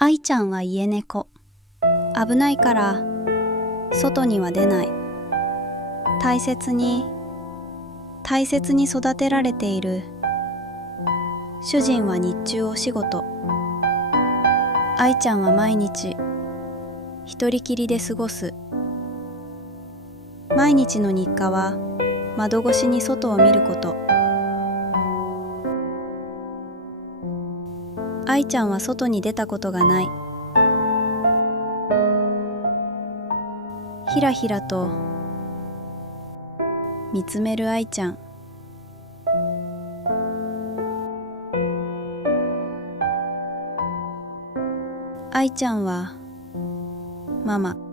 愛ちゃんは家猫。危ないから外には出ない。大切に育てられている。主人は日中お仕事。愛ちゃんは毎日一人きりで過ごす。毎日の日課は窓越しに外を見ること。愛ちゃんは外に出たことがない。ひらひらと見つめる愛ちゃん。愛ちゃんはママ。